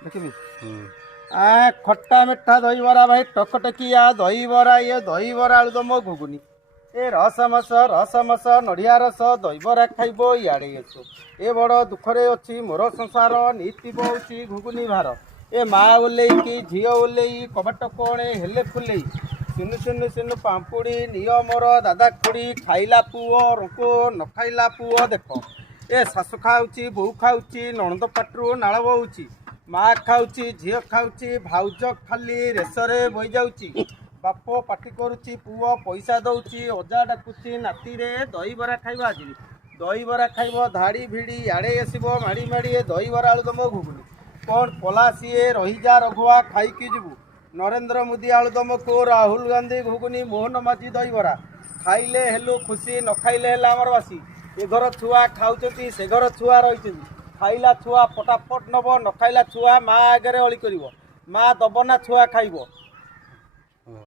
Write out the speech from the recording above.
ଦେଖିବି ଖଟା ମିଠା ଦହିବରା ଭାଇ ଟକଟକିଆ ଦହିବରା ଇଏ ଦହିବରା ଆଳୁଦମ ଘୁଗୁନି ଏ ରସ ନଡ଼ିଆ ରସ ଦହିବରା ଖାଇବ ଇଆଡ଼େ ଆସୁ ଏ ବଡ଼ ଦୁଃଖରେ ଅଛି ମୋର ସଂସାର ନୀତି ବହୁଛି ଘୁଗୁନି ଭାର ଏ ମା ଓହ୍ଲେଇକି ଝିଅ ଓହ୍ଲେଇ କବାଟ କଣେ ହେଲେ ଫୁଲେଇ ସିନୁ ପାମ୍ପୁଡ଼ି ନିଅ ମୋର ଦାଦା ଖୁଡ଼ି ଖାଇଲା ପୁଅ ରୋକ ନ ଖାଇଲା ପୁଅ ଦେଖ ଏ ଶାଶୁ ଖାଉଛି ବୋଉ ଖାଉଛି ନଣନ୍ଦ ପାଟିରୁ ନାଳ ବହୁଛି ମା ଖାଉଛି ଝିଅ ଖାଉଛି ଭାଉଜ ଖାଲି ରେସରେ ବହିଯାଉଛି ବାପ ପାଟି କରୁଛି ପୁଅ ପଇସା ଦଉଛି ଅଜା ଡାକୁଛି ନାତିରେ ଦହିବରା ଖାଇବା ଆଜି ଦହିବରା ଖାଇବ ଧାଡ଼ି ଭିଡ଼ି ଆଡ଼େ ଆସିବ ମାଡ଼ି ମାଡ଼ି ଦହିବରା ଆଳୁଦମ ଘୁଗୁନି କ'ଣ ପଲା ସିଏ ରହିଯା ରଘୁଆ ଖାଇକି ଯିବୁ ନରେନ୍ଦ୍ର ମୋଦି ଆଳୁଦମକୁ ରାହୁଲ ଗାନ୍ଧୀ ଘୁଗୁନି ମୋହନ ମାଝି ଦହିବରା ଖାଇଲେ ହେଲୁ ଖୁସି ନ ଖାଇଲେ ହେଲା ଆମର ବାସି ଏ ଘର ଛୁଆ ଖାଉଛନ୍ତି ସେ ଘର ଛୁଆ ରହିଛନ୍ତି ଖାଇଲା ଛୁଆ ଫଟାଫଟ ନେବ ନ ଖାଇଲା ଛୁଆ ମା ଆଗରେ ଅଳି କରିବ ମା ଦବ ନା ଛୁଆ ଖାଇବ